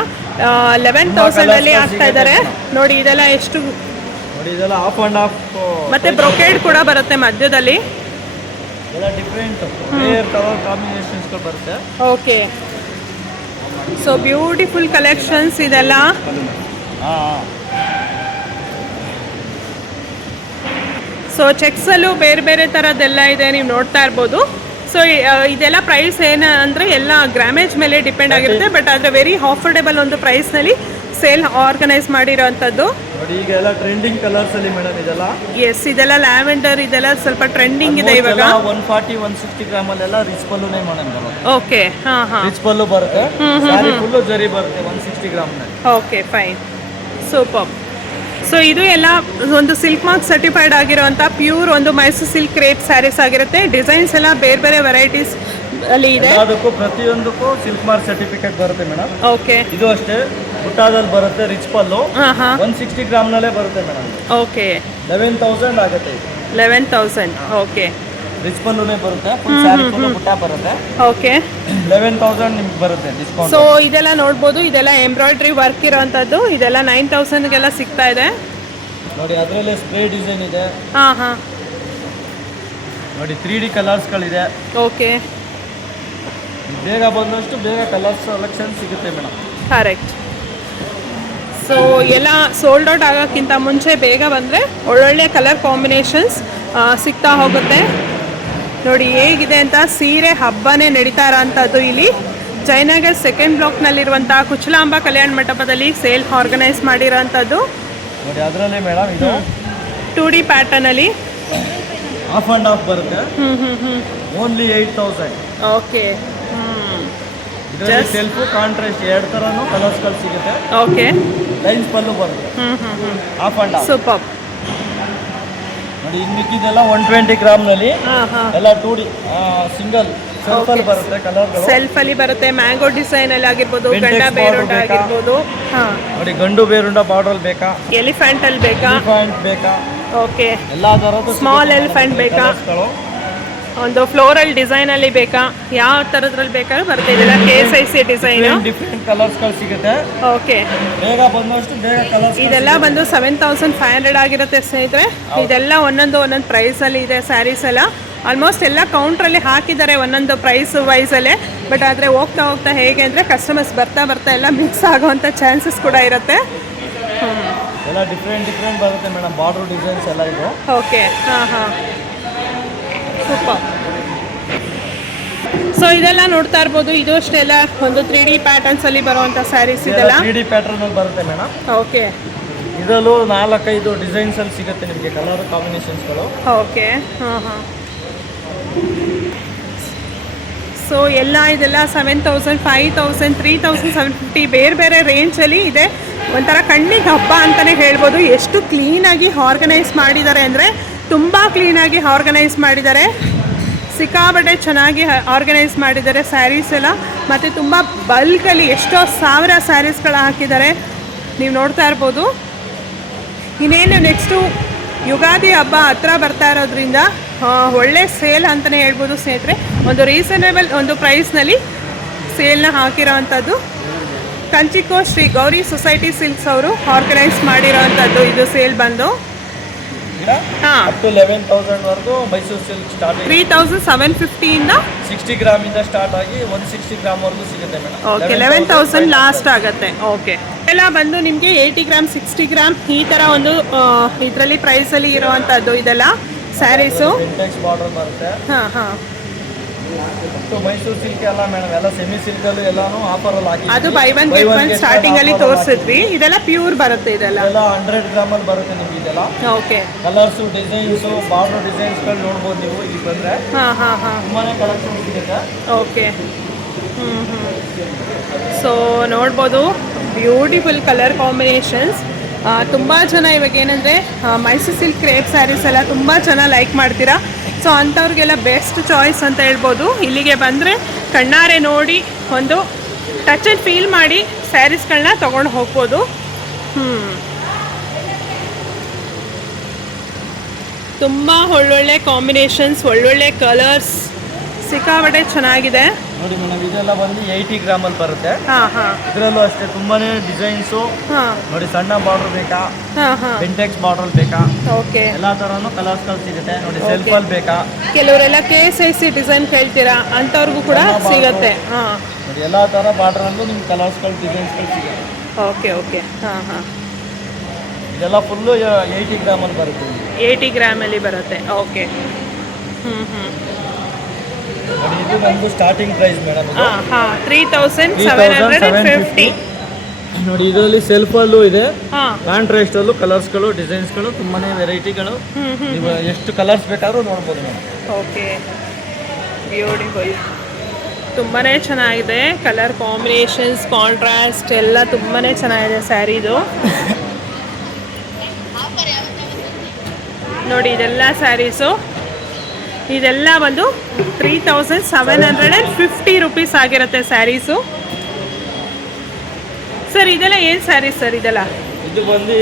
11,000ಅಲ್ಲಿ ಆಗ್ತಾ ಇದ್ದಾರೆ ನೋಡಿ. ಇದೆಲ್ಲ ಎಷ್ಟು ನೋಡಿ, ಇದೆಲ್ಲ ಆಫ್ ಆ್ಯಂಡ್ ಆಫ್ ಮತ್ತೆ ಬ್ರೊಕೇಡ್ ಕೂಡ ಬರುತ್ತೆ ಮಧ್ಯದಲ್ಲಿ. ಎಲ್ಲ ಡಿಫ್ರೆಂಟ್ ರೇರ್ ಕಲರ್ ಕಾಂಬಿನೇಷನ್ಸ್ಗಳು ಬರುತ್ತೆ. ಓಕೆ, ಸೊ ಬ್ಯೂಟಿಫುಲ್ ಕಲೆಕ್ಷನ್ಸ್ ಇದೆಲ್ಲ. ಹಾಂ, ಸೊ ಚೆಕ್ಸಲ್ಲೂ ಬೇರೆ ಬೇರೆ ಥರದ್ದೆಲ್ಲ ಇದೆ, ನೀವು ನೋಡ್ತಾ ಇರ್ಬೋದು. ಸೊ ಇದೆಲ್ಲ ಪ್ರೈಸ್ ಏನು ಅಂದರೆ ಎಲ್ಲ ಗ್ರಾಮೇಜ್ ಮೇಲೆ ಡಿಪೆಂಡ್ ಆಗಿರುತ್ತೆ. ಬಟ್ ಆದರೆ ವೆರಿ ಅಫೋರ್ಡೆಬಲ್ ಒಂದು ಪ್ರೈಸ್ನಲ್ಲಿ ಸೇಲ್ ಆರ್ಗನೈಸ್ ಮಾಡಿರೋವಂಥದ್ದು ನೋಡಿ. ಈಗ ಎಲ್ಲ ಟ್ರೆಂಡಿಂಗ್ ಕಲರ್ಸಲ್ಲಿ ಮೇಡಮ್ ಇದೆಲ್ಲ. ಎಸ್, ಇದೆಲ್ಲ ಲ್ಯಾವೆಂಡರ್, ಇದೆಲ್ಲ ಸ್ವಲ್ಪ ಟ್ರೆಂಡಿಂಗ್ ಇದೆ ಇವಾಗ. 140-160 ಗ್ರಾಮಲ್ಲೆಲ್ಲ ರಿಚ್ ಪಲ್ಲುನೇ ಮೇಡಮ್ ಬರುತ್ತೆ. ಓಕೆ, ಹಾಂ ಹಾಂ, ರಿಚ್ ಪಲ್ಲು ಬರುತ್ತೆ. ಸ್ಯಾರಿ ಫುಲ್ಲು ಜರಿ ಬರುತ್ತೆ 160 ಗ್ರಾಮ್ನಲ್ಲಿ. Okay, fine, super. ಸೊ ಇದು ಎಲ್ಲ ಒಂದು ಸಿಲ್ಕ್ ಮಾರ್ಕ್ ಸರ್ಟಿಫೈಡ್ ಆಗಿರೋಂಥ ಪ್ಯೂರ್ ಒಂದು ಮೈಸೂರು ಸಿಲ್ಕ್ ಕ್ರೇಪ್ ಸ್ಯಾರೀಸ್ ಆಗಿರುತ್ತೆ. ಡಿಸೈನ್ಸ್ ಎಲ್ಲ ಬೇರೆ ಬೇರೆ ವೆರೈಟೀಸ್ ಅಲ್ಲಿ ಇದೆ. ಅದಕ್ಕೂ ಪ್ರತಿಯೊಂದಕ್ಕೂ ಸಿಲ್ಕ್ ಮಾರ್ಕ್ ಸರ್ಟಿಫಿಕೇಟ್ ಬರುತ್ತೆ ಮೇಡಮ್. ಓಕೆ, ಇದು ಅಷ್ಟೇ ಬುಟ್ಟಾದಲ್ಲಿ ಬರುತ್ತೆ. ರಿಚ್ ಪಲ್ಲು 160 ಗ್ರಾಮ್ನಲ್ಲೇ ಬರುತ್ತೆ ಮೇಡಮ್. ಓಕೆ, 11,000 ಆಗುತ್ತೆ ಇದು. 11,000. ಓಕೆ, ರಿಚ್ ಪಲ್ಲುನೇ ಬರುತ್ತೆ. ಫುಲ್ ಸ್ಯಾರಿ ಫುಲ್ಲು ಬುಟ್ಟ ಬರುತ್ತೆ. ಓಕೆ, 11,000 ನಿಮ್ಗೆ ಬರುತ್ತೆ ಡಿಸ್ಕೌಂಟ್. ಸೊ ಇದೆಲ್ಲ ನೋಡ್ಬೋದು. ಇದೆಲ್ಲ ಎಂಬ್ರಾಯ್ಡ್ರಿ ವರ್ಕ್ ಇರೋವಂಥದ್ದು. ಇದೆಲ್ಲ 9,000ಗೆಲ್ಲ ಸಿಗ್ತಾ ಇದೆ ನೋಡಿ. ಅದರಲ್ಲೇ ಸ್ಪ್ರೇ ಡಿಸೈನ್ ಇದೆ. ಹಾಂ ಹಾಂ, ನೋಡಿ 3D ಕಲರ್ಸ್ಗಳಿದೆ. ಓಕೆ, ಬೇಗ ಬಂದಷ್ಟು ಬೇಗ ಕಲರ್ಸ್ ಸೆಲೆಕ್ಷನ್ ಸಿಗುತ್ತೆ ಮೇಡಮ್. ಕರೆಕ್ಟ್. ಸೊ ಎಲ್ಲ ಸೋಲ್ಡ್ ಔಟ್ ಆಗೋಕ್ಕಿಂತ ಮುಂಚೆ ಬೇಗ ಬಂದರೆ ಒಳ್ಳೊಳ್ಳೆ ಕಲರ್ ಕಾಂಬಿನೇಷನ್ಸ್ ಸಿಗ್ತಾ ಹೋಗುತ್ತೆ ನೋಡಿ. ಹೇಗಿದೆ ಅಂತ ಸೀರೆ ಹಬ್ಬನೇ ನಡೀತಾ ಇರೋಂಥದ್ದು ಇಲ್ಲಿ ಜಯನಗರ್ ಸೆಕೆಂಡ್ ಬ್ಲಾಕ್ನಲ್ಲಿರುವಂಥ ಕುಚಲಾಂಬ ಕಲ್ಯಾಣ ಮಂಟಪದಲ್ಲಿ ಸೇಲ್ ಆರ್ಗನೈಸ್ ಮಾಡಿರೋಂಥದ್ದು ನೋಡಿ. ಅದರಲ್ಲಿ ಮೇಡಮ್ ಇದು 2D ಪ್ಯಾಟರ್ನಲ್ಲಿ ಆಫ್ ಆ್ಯಂಡ್ ಆಫ್ ಬರುತ್ತೆ. ಓನ್ಲಿ 8,000. ಓಕೆ, ಇದರಲ್ಲಿ ಸೆಲ್ಫು ಕಾಂಟ್ರಾಸ್ಟ್ ಎರಡು ಥರನೂ ಕಲರ್ಸ್ಗಳು ಸಿಗುತ್ತೆ. ಓಕೆ, ಲೈನ್ಸ್ ಪಲ್ಲು ಬರುತ್ತೆ. ಆಫ್ ಆ್ಯಂಡ್ ಆಫ್ ಸೂಪರ್ ನೋಡಿ. ಇನ್ನು ಮಿಕ್ಕಿದೆಲ್ಲ 120 ಗ್ರಾಮ್ನಲ್ಲಿ ಎಲ್ಲ 2D ಸಿಂಗಲ್ ಸೆಲ್ಫಲ್ಲಿ ಬರುತ್ತೆ ಕಲರ್ಗಳು. ಸೆಲ್ಫಲ್ಲಿ ಬರುತ್ತೆ. ಮ್ಯಾಂಗೋ ಡಿಸೈನ್ ಅಲ್ಲಿ ಆಗಿರ್ಬೋದು, ಗಂಡ ಬೇರುಂಡ ಆಗಿರ್ಬೋದು. ನೋಡಿ, ಗಂಡು ಬೇರುಂಡ ಬಾರ್ಡರ್ ಬೇಕಾ, ಎಲಿಫೆಂಟ್ ಅಲ್ಲಿ ಬೇಕಾ, ಎಲಿಫೆಂಟ್ ಬೇಕಾ, ಓಕೆ, ಎಲ್ಲ ಥರದ್ದು ಸ್ಮಾಲ್ ಎಲಿಫೆಂಟ್ ಬೇಕಾ. ಒಂದು ಫ್ಲೋರಲ್ ಡಿಸೈನಲ್ಲಿ ಬೇಕಾ, ಯಾವ ಥರದ್ರಲ್ಲಿ ಬೇಕಾದ್ರೂ ಬರುತ್ತೆ. ಇದೆಲ್ಲ KSIC ಡಿಸೈನು. ಡಿಫ್ರೆಂಟ್ ಕಲರ್ಸ್ಗಳು ಸಿಗುತ್ತೆ. ಓಕೆ, ಬೇಗ ಬಂದಷ್ಟು ಬೇಗ ಕಲರ್ಸ್. ಇದೆಲ್ಲ ಬಂದು 7500 ಆಗಿರುತ್ತೆ ಸ್ನೇಹಿತರೆ. ಇದೆಲ್ಲ ಒಂದೊಂದು ಪ್ರೈಸಲ್ಲಿ ಇದೆ ಸ್ಯಾರೀಸ್ ಎಲ್ಲ. ಆಲ್ಮೋಸ್ಟ್ ಎಲ್ಲ ಕೌಂಟ್ರಲ್ಲಿ ಹಾಕಿದ್ದಾರೆ ಒಂದೊಂದು ಪ್ರೈಸ್ ವೈಸಲ್ಲೇ. ಬಟ್ ಆದರೆ ಹೋಗ್ತಾ ಹೋಗ್ತಾ ಹೇಗೆ ಅಂದರೆ ಕಸ್ಟಮರ್ಸ್ ಬರ್ತಾ ಎಲ್ಲ ಮಿಕ್ಸ್ ಆಗೋವಂಥ ಚಾನ್ಸಸ್ ಕೂಡ ಇರುತ್ತೆ. ಎಲ್ಲ ಡಿಫ್ರೆಂಟ್ ಬರುತ್ತೆ ಮೇಡಮ್. ಬಾರ್ಡರ್ ಡಿಸೈನ್ಸ್ ಎಲ್ಲ ಇದೆ. ಓಕೆ, ಹಾಂ ಸೂಪರ್. ಸೊ ಇದೆಲ್ಲ ನೋಡ್ತಾ ಇರ್ಬೋದು. ಇದು ಅಷ್ಟೆಲ್ಲ ಒಂದು 3D ಪ್ಯಾಟರ್ನ್ಸಲ್ಲಿ ಬರುವಂಥ ಸ್ಯಾರೀಸ್ ಇದೆಲ್ಲ 3D ಪ್ಯಾಟರ್ನ್ ಬರುತ್ತೆ ಮೇಡಮ್. ಓಕೆ, ಇದರಲ್ಲೂ 4-5 ಡಿಸೈನ್ಸ್ ಅಲ್ಲಿ ಸಿಗುತ್ತೆ ನಿಮಗೆ ಕಲರ್ ಕಾಂಬಿನೇಷನ್ಸ್ಗಳು. ಓಕೆ, ಹಾಂ. ಸೊ ಎಲ್ಲ ಇದೆಲ್ಲ 7000, 5000, 3750 ಬೇರೆ ರೇಂಜಲ್ಲಿ ಇದೆ. ಒಂಥರ ಕಣ್ಣಿಗೆ ಹಬ್ಬ ಅಂತಲೇ ಹೇಳ್ಬೋದು. ಎಷ್ಟು ಕ್ಲೀನಾಗಿ ಆರ್ಗನೈಸ್ ಮಾಡಿದ್ದಾರೆ ಅಂದರೆ ತುಂಬ ಕ್ಲೀನಾಗಿ ಆರ್ಗನೈಸ್ ಮಾಡಿದ್ದಾರೆ. ಸಿಕ್ಕಾಪಟ್ಟೆ ಚೆನ್ನಾಗಿ ಆರ್ಗನೈಸ್ ಮಾಡಿದ್ದಾರೆ ಸ್ಯಾರೀಸ್ ಎಲ್ಲ. ಮತ್ತು ತುಂಬ ಬಲ್ಕಲ್ಲಿ ಎಷ್ಟೋ ಸಾವಿರ ಸ್ಯಾರೀಸ್ಗಳು ಹಾಕಿದ್ದಾರೆ, ನೀವು ನೋಡ್ತಾ ಇರ್ಬೋದು. ಇನ್ನೇನು ನೆಕ್ಸ್ಟು ಯುಗಾದಿ ಹಬ್ಬ ಹತ್ರ ಬರ್ತಾ ಇರೋದ್ರಿಂದ ಒಳ್ಳೆ ಸೇಲ್ ಅಂತಲೇ ಹೇಳ್ಬೋದು ಸ್ನೇಹಿತರೆ. ಒಂದು ರೀಸನೇಬಲ್ ಒಂದು ಪ್ರೈಸ್ನಲ್ಲಿ ಸೇಲ್ನ ಹಾಕಿರೋವಂಥದ್ದು. ಕಂಚಿಕೋ ಶ್ರೀ ಗೌರಿ ಸೊಸೈಟಿ ಸಿಲ್ಕ್ಸ್ ಅವರು ಆರ್ಗನೈಸ್ ಮಾಡಿರೋವಂಥದ್ದು ಇದು ಸೇಲ್ ಬಂದು. ಹಾಂ, ಅಪ್ ಟು 11,000 ವರೆಗೂ ಮೈಸೂರು ಸಿಲ್ಕ್ ಸ್ಟಾರ್ಟ್. 3750 ಇಂದ 60 ಗ್ರಾಮಿಂದ ಸ್ಟಾರ್ಟ್ ಆಗಿ 160 ಗ್ರಾಮ್ ವರೆಗೂ ಸಿಗುತ್ತೆ ಮೇಡಮ್. ಓಕೆ, 11,000 ಲಾಸ್ಟ್ ಆಗುತ್ತೆ. ಓಕೆ, ಎಲ್ಲ ಬಂದು ನಿಮಗೆ 80 ಗ್ರಾಮ್, 60 ಗ್ರಾಮ್ ಈ ಥರ ಒಂದು ಇದರಲ್ಲಿ ಪ್ರೈಸಲ್ಲಿ ಇರುವಂಥದ್ದು ಇದೆಲ್ಲ ಸ್ಯಾರೀಸು. ಇಂಟೆಕ್ಸ್ ಬಾರ್ಡರ್ ಬರುತ್ತೆ. ಹಾಂ. ಮೈಸೂರು ಸಿಲ್ಕ್ ಎಲ್ಲ ಮೇಡಮ್, ಎಲ್ಲ ಸೆಮಿ ಸಿಲ್ಕಲ್ಲೂ ಎಲ್ಲಾನು ಆಫರಲ್ಲಿ ಹಾಕಿ. ಅದು ಬೈ ಒನ್ ಗೆಟ್ ಒನ್ ಸ್ಟಾರ್ಟಿಂಗಲ್ಲಿ ತೋರಿಸಿದ್ವಿ. ಇದೆಲ್ಲ ಪ್ಯೂರ್ ಬರುತ್ತೆ ಇದೆಲ್ಲ. 100 ಗ್ರಾಮಲ್ಲಿ ಬರುತ್ತೆ ನಿಮ್ಗೆ ಇದೆಲ್ಲ. ಓಕೆ, ಕಲರ್ಸು, ಡಿಸೈನ್ಸು, ಬಾರ್ಡರ್ ಡಿಸೈನ್ಸ್ಗಳು ನೋಡ್ಬೋದು ನೀವು ಇಲ್ಲಿ ಬಂದರೆ. ಹಾಂ. ತುಂಬಾನೇ ಕಲೆಕ್ಷನ್ ಸಿಗುತ್ತೆ. ಓಕೆ, ಸೊ ನೋಡ್ಬೋದು ಬ್ಯೂಟಿಫುಲ್ ಕಲರ್ ಕಾಂಬಿನೇಷನ್ಸ್. ತುಂಬ ಜನ ಇವಾಗ ಏನಂದರೆ ಮೈಸೂರು ಸಿಲ್ಕ್ ಕ್ರೇಪ್ ಸ್ಯಾರೀಸ್ ಎಲ್ಲ ತುಂಬ ಜನ ಲೈಕ್ ಮಾಡ್ತೀರಾ. ಸೊ ಅಂಥವ್ರಿಗೆಲ್ಲ ಬೆಸ್ಟ್ ಚಾಯ್ಸ್ ಅಂತ ಹೇಳ್ಬೋದು. ಇಲ್ಲಿಗೆ ಬಂದರೆ ಕಣ್ಣಾರೆ ನೋಡಿ ಒಂದು ಟಚ್ ಆ್ಯಂಡ್ ಫೀಲ್ ಮಾಡಿ ಸ್ಯಾರೀಸ್ಗಳನ್ನ ತೊಗೊಂಡು ಹೋಗ್ಬೋದು. ತುಂಬ ಒಳ್ಳೊಳ್ಳೆ ಕಾಂಬಿನೇಷನ್ಸ್, ಒಳ್ಳೊಳ್ಳೆ ಕಲರ್ಸ್, ಸಿಕ್ಕಾಪಟ್ಟೆ ಚೆನ್ನಾಗಿದೆ ನೋಡಿ ಮೇಡಮ್. ಇದೆಲ್ಲ ಬಂದು 80 ಗ್ರಾಮಲ್ಲಿ ಬರುತ್ತೆ. ಹಾಂ. ಇದರಲ್ಲೂ ಅಷ್ಟೇ ತುಂಬಾನೇ ಡಿಸೈನ್ಸು. ಹಾಂ. ನೋಡಿ, ಸಣ್ಣ ಬಾರ್ಡರ್ ಬೇಕಾ, ಬೆಂಟೆಕ್ಸ್ ಬಾರ್ಡರ್ ಬೇಕಾ, ಓಕೆ, ಎಲ್ಲ ಥರನೂ ಕಲರ್ಸ್ಗಳು ಸಿಗುತ್ತೆ. ನೋಡಿ, ಸೆಲ್ಫಲ್ಲಿ ಬೇಕಾ, ಕೆಲವರೆಲ್ಲ KSIC ಡಿಸೈನ್ ಕೇಳ್ತೀರಾ ಅಂಥವ್ರಿಗೂ ಕೂಡ ಸಿಗುತ್ತೆ. ಹಾಂ, ನೋಡಿ ಎಲ್ಲ ಥರ ಬಾರ್ಡ್ರಲ್ಲೂ ನಿಮ್ಗೆ ಕಲರ್ಸ್ಗಳು, ಡಿಸೈನ್ಸ್ಗಳು ಸಿಗುತ್ತೆ. ಓಕೆ. ಹಾಂ. ಇದೆಲ್ಲ ಫುಲ್ಲು 80 ಗ್ರಾಮಲ್ಲಿ ಬರುತ್ತೆ. 80 ಗ್ರಾಮಲ್ಲಿ ಬರುತ್ತೆ. ಓಕೆ. ನೋಡಿ, ಇದು ನಮ್ಮದು ಸ್ಟಾರ್ಟಿಂಗ್ ಪ್ರೈಸ್ ಮೇಡಮ್. ಹಾಂ, 3750. ನೋಡಿ, ಇದರಲ್ಲಿ ಸೆಲ್ಫಲ್ಲೂ ಇದೆ, ಹಾಂ, ಕಾಂಟ್ರಾಸ್ಟಲ್ಲೂ ಕಲರ್ಸ್ಗಳು, ಡಿಸೈನ್ಸ್ಗಳು, ತುಂಬಾನೇ ವೆರೈಟಿಗಳು. ನೀವು ಎಷ್ಟು ಕಲರ್ಸ್ ಬೇಕಾದ್ರೂ ನೋಡ್ಬೋದು ಮೇಡಮ್. Okay, beautiful. ತುಂಬಾ ಚೆನ್ನಾಗಿದೆ ಕಲರ್ ಕಾಂಬಿನೇಷನ್ಸ್, ಕಾಂಟ್ರಾಸ್ಟ್ ಎಲ್ಲ ತುಂಬಾ ಚೆನ್ನಾಗಿದೆ ಸ್ಯಾರಿದು. ನೋಡಿ, ಇದೆಲ್ಲ ಸ್ಯಾರೀಸು ಇದೆಲ್ಲ ಒಂದು 3750 ರುಪೀಸ್ ಆಗಿರುತ್ತೆ ಸ್ಯಾರೀಸು. ಸರ್ ಇದೆಲ್ಲ ಏನು ಸ್ಯಾರೀಸ್ ಸರ್ ಇದೆಲ್ಲ? ಇದು ಬಂದು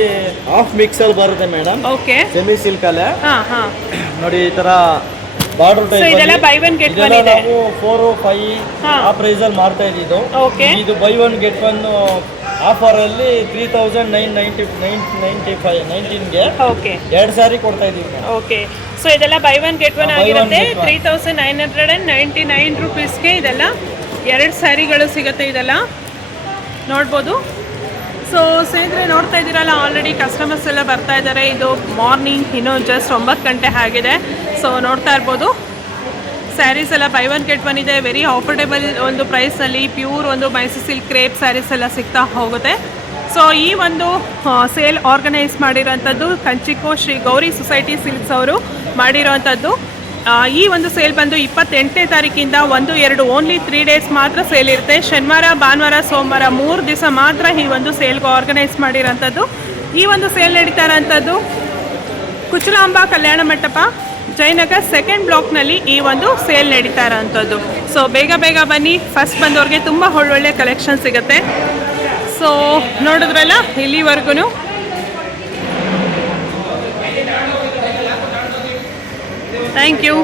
ಹಾಫ್ ಮಿಕ್ಸಲ್ಲಿ ಬರುತ್ತೆ ಮೇಡಮ್. Okay, semi ಸಿಲ್ಕಲ್ಲೇ. ಹಾಂ. ನೋಡಿ, ಈ ಥರ ಬಾರ್ಡರ್ ಟೈಪ್. ಇದೆಲ್ಲ ಬೈ ಒನ್ ಗೆಟ್ ಒನ್ ಇದೆ. ನಾವು 4, 5 ಆ ಪ್ರೈಸಲ್ಲಿ ಮಾರ್ತಾ ಇದ್ದಿದ್ದು. ಓಕೆ, ಇದು ಬೈ ಒನ್ ಗೆಟ್ ಒನ್ ಆಫರಲ್ಲಿ 3995 ಓಕೆ, 2 ಸ್ಯಾರಿ ಕೊಡ್ತಾ ಇದ್ದೀವಿ. ಓಕೆ, ಸೊ ಇದೆಲ್ಲ ಬೈ ಒನ್ ಗೆಟ್ ಒನ್ ಆಗಿರುತ್ತೆ. 3999 ರುಪೀಸ್ಗೆ ಇದೆಲ್ಲ 2 ಸ್ಯಾರಿಗಳು ಸಿಗುತ್ತೆ. ಇದೆಲ್ಲ ನೋಡ್ಬೋದು. ಸೊ ಸ್ನೇಹಿತರೆ, ನೋಡ್ತಾ ಇದ್ದೀರಲ್ಲ, ಆಲ್ರೆಡಿ ಕಸ್ಟಮರ್ಸ್ ಎಲ್ಲ ಬರ್ತಾ ಇದ್ದಾರೆ. ಇದು ಮಾರ್ನಿಂಗ್, ಇನ್ನೂ ಜಸ್ಟ್ 9 ಗಂಟೆ ಆಗಿದೆ. ಸೊ ನೋಡ್ತಾ ಇರ್ಬೋದು, ಸ್ಯಾರೀಸ್ ಎಲ್ಲ ಬೈ ಒನ್ ಗೆಟ್ ಒನ್ ಇದೆ. ವೆರಿ ಆಫರ್ಡೇಬಲ್ ಒಂದು ಪ್ರೈಸಲ್ಲಿ ಪ್ಯೂರ್ ಒಂದು ಮೈಸೂರು ಸಿಲ್ಕ್ ಕ್ರೇಪ್ ಸ್ಯಾರೀಸ್ ಎಲ್ಲ ಸಿಗ್ತಾ ಹೋಗುತ್ತೆ. ಸೊ ಈ ಒಂದು ಸೇಲ್ ಆರ್ಗನೈಸ್ ಮಾಡಿರೋಂಥದ್ದು ಕಂಚಿಕೋ ಶ್ರೀ ಗೌರಿ ಸೊಸೈಟಿ ಸಿಲ್ಕ್ಸ್ ಅವರು ಮಾಡಿರೋವಂಥದ್ದು. ಈ ಒಂದು ಸೇಲ್ ಬಂದು 28ನೇ ತಾರೀಕಿಂದ 1-2 ಓನ್ಲಿ 3 ಡೇಸ್ ಮಾತ್ರ ಸೇಲ್ ಇರುತ್ತೆ. ಶನಿವಾರ, ಭಾನುವಾರ, ಸೋಮವಾರ 3 ದಿವಸ ಮಾತ್ರ ಈ ಒಂದು ಸೇಲ್ಗೆ ಆರ್ಗನೈಸ್ ಮಾಡಿರೋಂಥದ್ದು. ಈ ಒಂದು ಸೇಲ್ ನಡೀತಾ ಇರೋಂಥದ್ದು ಕುಚಲಾಂಬ ಕಲ್ಯಾಣ ಮಂಟಪ, ಜಯನಗರ್ 2nd ಬ್ಲಾಕ್ನಲ್ಲಿ ಈ ಒಂದು ಸೇಲ್ ನಡೀತಾ ಇರೋಂಥದ್ದು. ಸೊ ಬೇಗ ಬನ್ನಿ. ಫಸ್ಟ್ ಬಂದವ್ರಿಗೆ ತುಂಬ ಒಳ್ಳೊಳ್ಳೆ ಕಲೆಕ್ಷನ್ ಸಿಗುತ್ತೆ. ಸೊ ನೋಡಿದ್ರಲ್ಲ, ಇಲ್ಲಿವರೆಗೂ ಥ್ಯಾಂಕ್ ಯು.